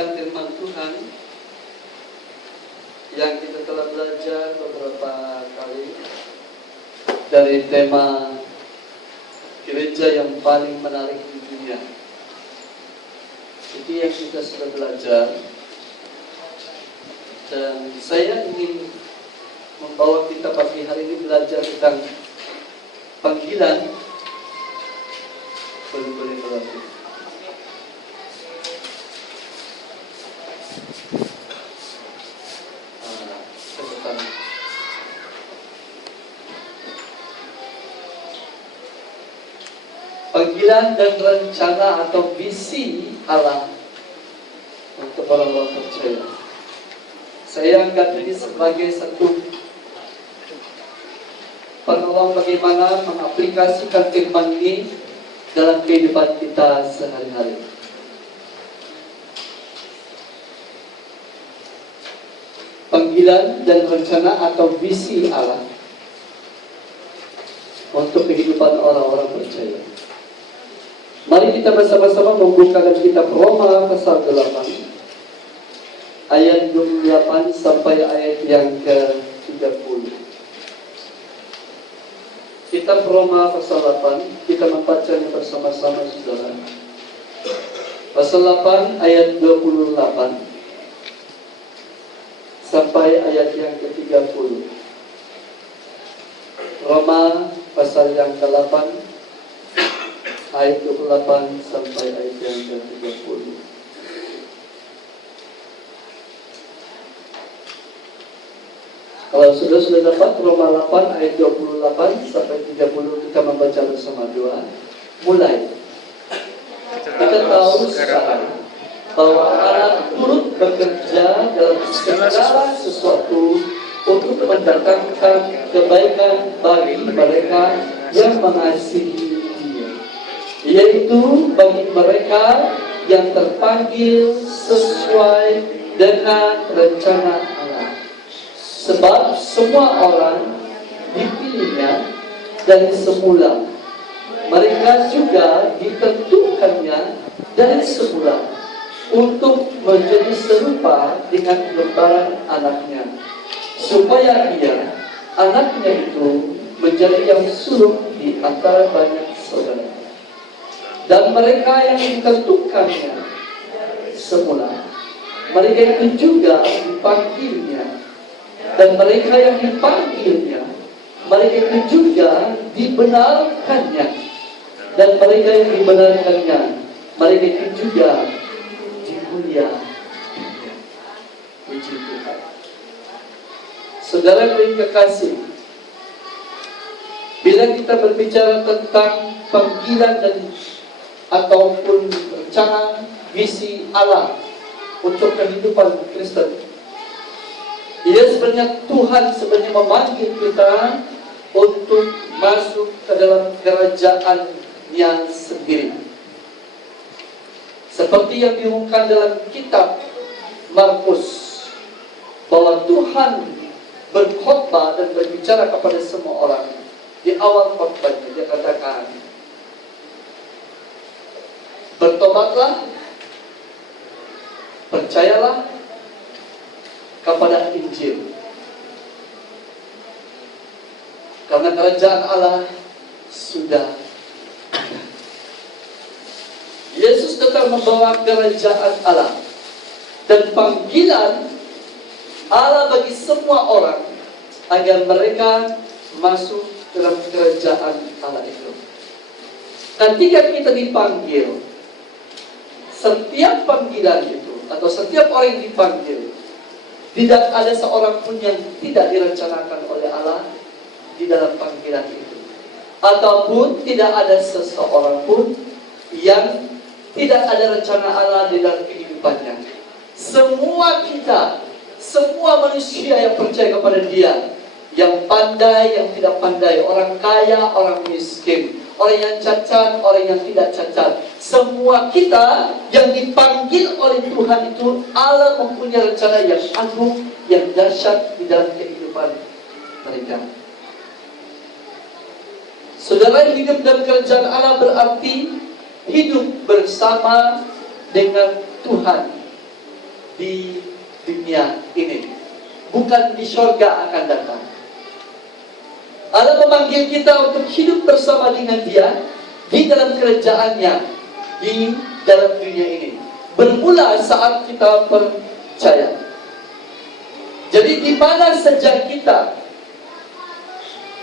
melanjutkan firman Tuhan yang kita telah belajar beberapa kali dari tema gereja yang paling menarik di dunia. Itu yang kita sudah belajar, dan saya ingin membawa kita pagi hari ini belajar tentang panggilan. Boleh berarti. Panggilan dan rencana atau visi Allah untuk orang-orang percaya. Saya anggap ini sebagai satu penolong bagaimana mengaplikasikan firman ini dalam kehidupan kita sehari-hari. Panggilan dan rencana atau visi Allah untuk kehidupan orang-orang percaya. Mari kita bersama-sama membuka dalam kitab Roma pasal 8 ayat 28 sampai ayat yang ke-30. Kitab Roma pasal 8, kita membacanya bersama-sama saudara. Pasal 8 ayat 28 sampai ayat yang ke-30. Roma pasal yang ke-8 ayat 28 sampai ayat yang ke-30. Kalau sudah dapat Roma 8 ayat 28 sampai 30, kita membaca bersama doa. Mulai. Kita tahu sekarang bahwa Allah turut bekerja dalam segala sesuatu untuk mendatangkan kebaikan bagi mereka yang mengasihi yaitu bagi mereka yang terpanggil sesuai dengan rencana Allah. Sebab semua orang dipilihnya dari semula. Mereka juga ditentukannya dari semula untuk menjadi serupa dengan gambaran anaknya, supaya ia, anaknya itu, menjadi yang sulung di antara banyak saudara. Dan mereka yang ditentukannya semula, mereka itu juga dipanggilnya. Dan mereka yang dipanggilnya, mereka itu juga dibenarkannya. Dan mereka yang dibenarkannya, mereka itu juga dimuliakannya. Puji Tuhan. Saudara yang kekasih, bila kita berbicara tentang panggilan dan ataupun rencana visi Allah untuk kehidupan Kristen, sebenarnya Tuhan sebenarnya memanggil kita untuk masuk ke dalam kerajaan-Nya sendiri. Seperti yang diumumkan dalam kitab Markus, bahwa Tuhan berkhotbah dan berbicara kepada semua orang. Di awal khotbahnya dia katakan, bertobatlah, percayalah kepada Injil, karena kerajaan Allah sudah ada. Yesus tetap membawa kerajaan Allah dan panggilan Allah bagi semua orang agar mereka masuk dalam kerajaan Allah itu. Ketika kita dipanggil, setiap panggilan itu atau setiap orang yang dipanggil, tidak ada seorang pun yang tidak direncanakan oleh Allah di dalam panggilan itu, ataupun tidak ada seseorang pun yang tidak ada rencana Allah di dalam kehidupannya. Semua kita, semua manusia yang percaya kepada Dia, yang pandai, yang tidak pandai, orang kaya, orang miskin, orang yang cacat, orang yang tidak cacat, semua kita yang dipanggil oleh Tuhan itu, Allah mempunyai rencana yang agung, yang dahsyat di dalam kehidupan mereka. Saudara, hidup dalam kerajaan Allah berarti hidup bersama dengan Tuhan di dunia ini, bukan di surga akan datang. Allah memanggil kita untuk hidup bersama dengan Dia di dalam kerajaannya, di dalam dunia ini. Bermula saat kita percaya. Jadi di mana saja kita,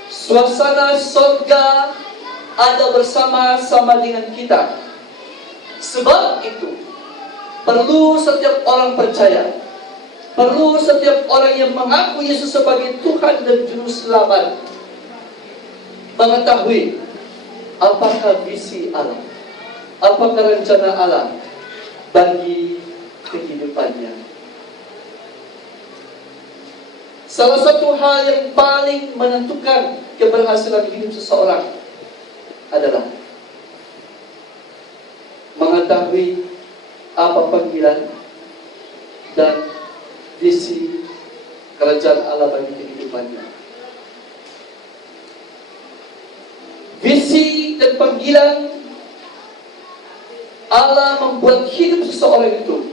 suasana surga ada bersama-sama dengan kita. Sebab itu perlu setiap orang percaya, perlu setiap orang yang mengaku Yesus sebagai Tuhan dan Juru Selamat mengetahui apakah visi Allah, apakah rencana Allah bagi kehidupannya. Salah satu hal yang paling menentukan keberhasilan hidup seseorang adalah mengetahui apa panggilan dan visi kerajaan Allah bagi kehidupannya. Visi dan panggilan Allah membuat hidup seseorang itu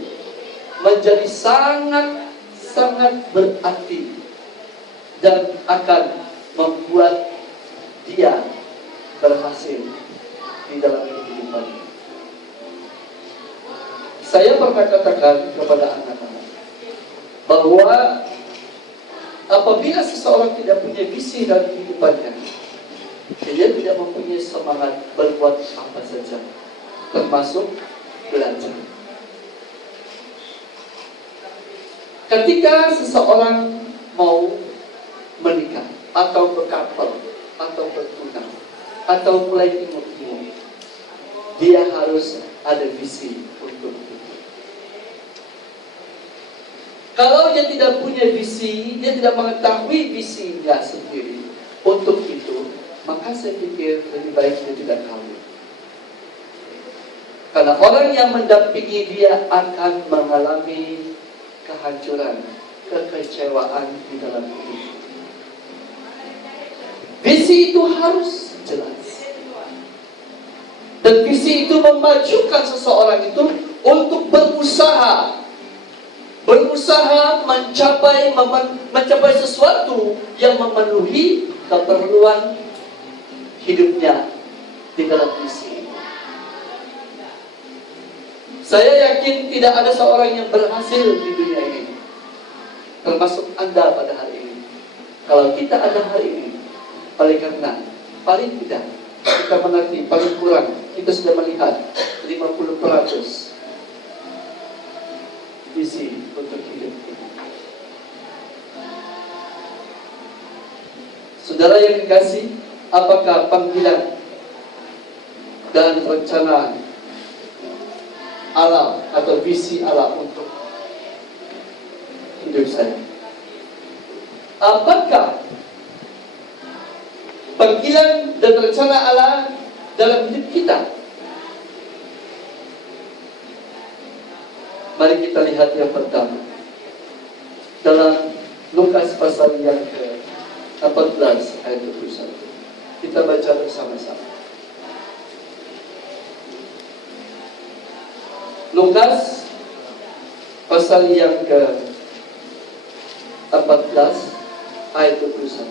menjadi sangat berarti dan akan membuat dia berhasil di dalam kehidupannya. Saya pernah katakan kepada anak-anak bahwa apabila seseorang tidak punya visi dalam kehidupannya, dia tidak mempunyai semangat berbuat apa saja, termasuk belajar. Ketika seseorang mau menikah, atau berkapal, atau bertunang, atau mulai timur-timur, dia harus ada visi untuk itu. Kalau dia tidak punya visi, dia tidak mengetahui visinya sendiri untuk itu, maka saya pikir lebih baik dia tidak kawin. Karena orang yang mendampingi dia akan mengalami kehancuran, kekecewaan di dalam hidup. Visi itu harus jelas. Dan visi itu memajukan seseorang itu untuk berusaha mencapai sesuatu yang memenuhi keperluan hidupnya di dalam visi. Saya yakin tidak ada seorang yang berhasil di dunia ini, termasuk Anda pada hari ini. Kalau kita ada hari ini, oleh karena paling tidak kita mengerti, paling kurang kita sudah melihat 50% visi untuk hidup ini. Saudara yang dikasih, apakah panggilan dan rencana Allah atau visi Allah untuk hidup saya? Apakah panggilan dan rencana Allah dalam hidup kita? Mari kita lihat yang pertama dalam Lukas pasal yang ke-14 ayat 21. Kita baca bersama-sama. Lukas pasal yang ke-14 ayat 21.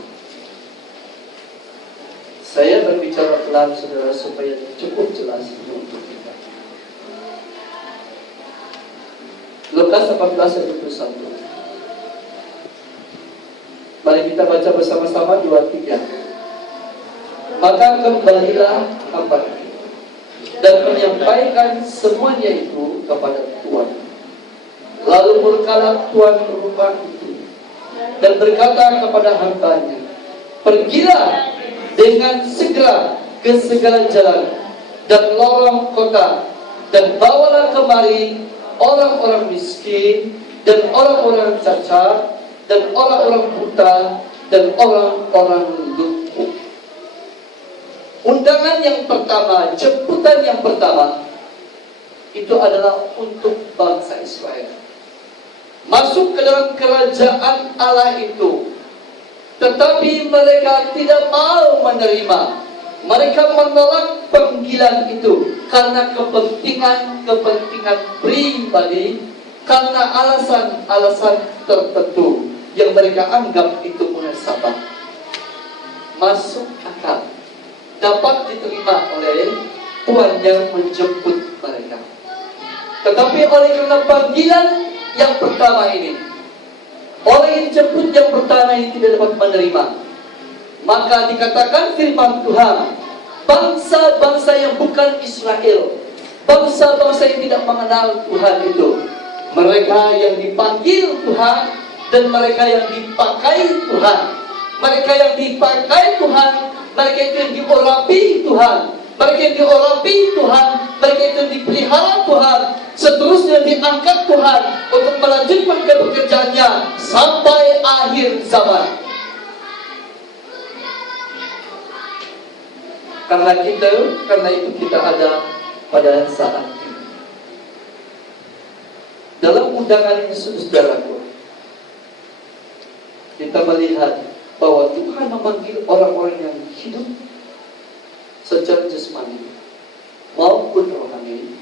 Saya berbicara pelan, saudara, supaya cukup jelas untuk kita. Lukas 14 ayat 21. Mari kita baca bersama-sama 2-3. Maka kembalilah hamba dan menyampaikan semuanya itu kepada Tuhan. Lalu berkala Tuhan rumah itu dan berkata kepada hambanya, pergilah dengan segera ke segala jalan dan lorong kota, dan bawalah kemari orang-orang miskin dan orang-orang cacat dan orang-orang buta dan orang-orang lumpuh. Undangan yang pertama, jemputan yang pertama, itu adalah untuk bangsa Israel masuk ke dalam kerajaan Allah itu. Tetapi mereka tidak mau menerima. Mereka menolak panggilan itu karena kepentingan pribadi karena alasan-alasan tertentu yang mereka anggap itu munasabah. Masuk akal, dapat diterima oleh Tuhan yang menjemput mereka. Tetapi oleh karena panggilan yang pertama ini, orang yang dijemput yang pertama ini tidak dapat menerima, maka dikatakan firman Tuhan, bangsa-bangsa yang bukan Israel, bangsa-bangsa yang tidak mengenal Tuhan itu, mereka yang dipanggil Tuhan dan mereka yang dipakai Tuhan, mereka yang dipakai Tuhan, mereka itu yang diurapi Tuhan, mereka yang diurapi Tuhan, mereka itu yang dipelihara Tuhan, seterusnya diangkat Tuhan untuk melanjutkan pekerjaannya sampai akhir zaman. Karena itu kita ada pada saat ini. Dalam undangan ini, saudaraku, kita melihat bahwa Tuhan memanggil orang-orang yang hidup secara jasmani maupun rohani,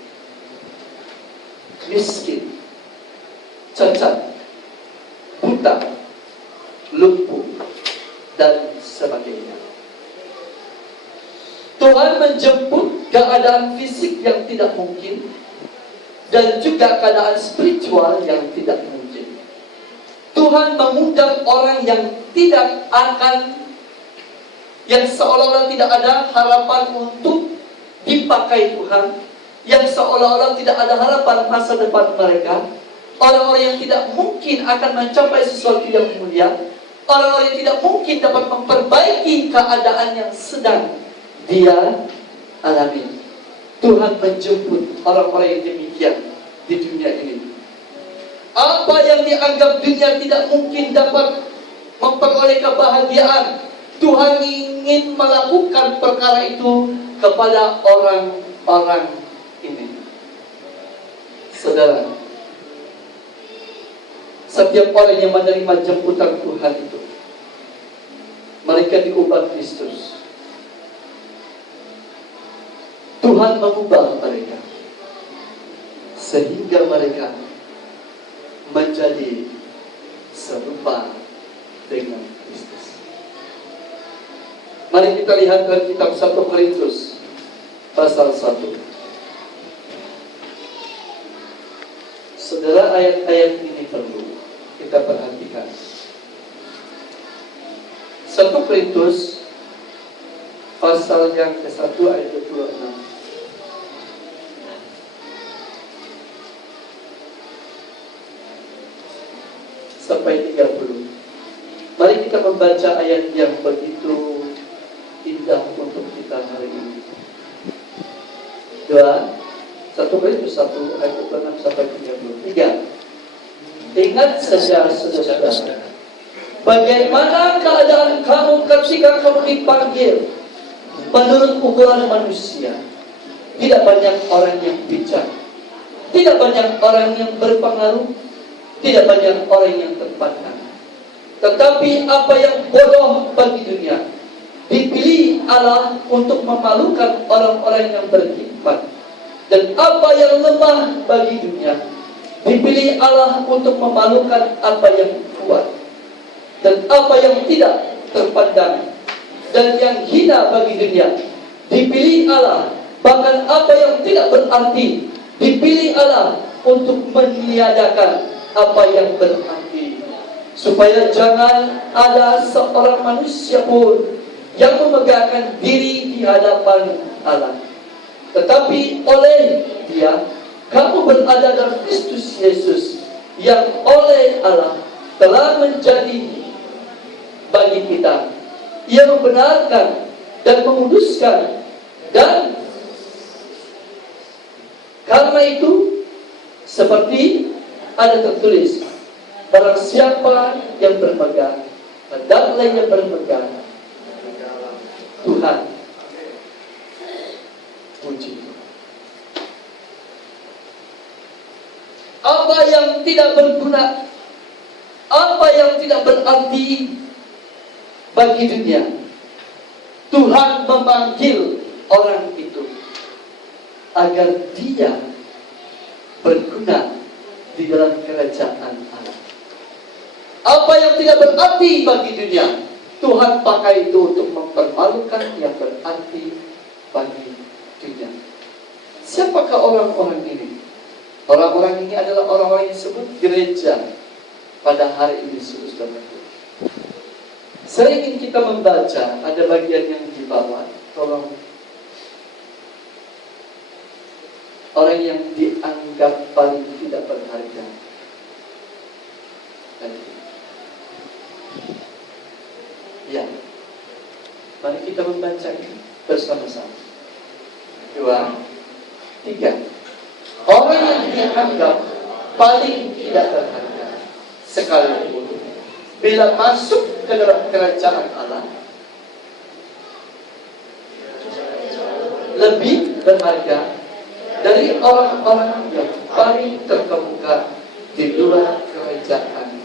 miskin, cacat, buta, lumpuh, dan sebagainya. Tuhan menjemput keadaan fisik yang tidak mungkin dan juga keadaan spiritual yang tidak mungkin. Tuhan mengundang orang yang tidak akan, yang seolah-olah tidak ada harapan untuk dipakai Tuhan, yang seolah-olah tidak ada harapan masa depan mereka, orang-orang yang tidak mungkin akan mencapai sesuatu yang mulia, orang-orang yang tidak mungkin dapat memperbaiki keadaan yang sedang dia alami. Tuhan menjemput orang-orang yang demikian di dunia ini. Apa yang dianggap dunia tidak mungkin dapat memperoleh kebahagiaan, Tuhan ingin melakukan perkara itu kepada orang-orang ini. Saudara, setiap orang yang menerima jemputan Tuhan itu, mereka diubah Kristus. Tuhan mengubah mereka sehingga mereka menjadi serupa dengan Kristus. Mari kita lihat dalam kitab 1 Korintus pasal 1. Saudara, ayat-ayat ini perlu kita perhatikan. 1 Korintus pasal yang ke-1 ayat 26 sampai 30. Mari kita membaca ayat yang begitu indah untuk kita hari ini. 1 Korintus 1 ayat 26 sampai 33. Ingat saja, saudara, bagaimana keadaan kamu ketika kamu dipanggil menurut ukuran manusia. Tidak banyak orang yang bijak, tidak banyak orang yang berpengaruh, tidak banyak orang yang terpandang. Tetapi apa yang bodoh bagi dunia dipilih Allah untuk memalukan orang-orang yang berhikmat. Dan apa yang lemah bagi dunia dipilih Allah untuk memalukan apa yang kuat. Dan apa yang tidak terpandang dan yang hina bagi dunia dipilih Allah, bahkan apa yang tidak berarti dipilih Allah untuk meniadakan apa yang berarti, supaya jangan ada seorang manusia pun yang memegahkan diri di hadapan Allah, tetapi oleh Dia kamu berada dalam Kristus Yesus, yang oleh Allah telah menjadi bagi kita, Ia membenarkan dan menguduskan. Dan karena itu, seperti ada tertulis, barang siapa yang berpegang, hendaklah ia berpegang Tuhan. Puji. Apa yang tidak berguna, apa yang tidak berarti bagi dunia, Tuhan memanggil orang itu agar dia berguna di dalam kerajaan Allah. Apa yang tidak berarti bagi dunia, Tuhan pakai itu untuk mempermalukan yang berarti bagi dunia. Siapakah orang-orang ini? Orang-orang ini adalah orang-orang yang disebut gereja pada hari ini, saudara-saudara. Sering kita membaca, ada bagian yang di bawah, tolong. Orang yang dianggap paling tidak berharga. Ya, mari kita membaca ini bersama-sama. 2, 3. Orang yang dianggap paling tidak berharga sekalipun bila masuk ke dalam kerajaan Allah lebih berharga dari orang-orang yang paling terkemuka di luar kerajaan.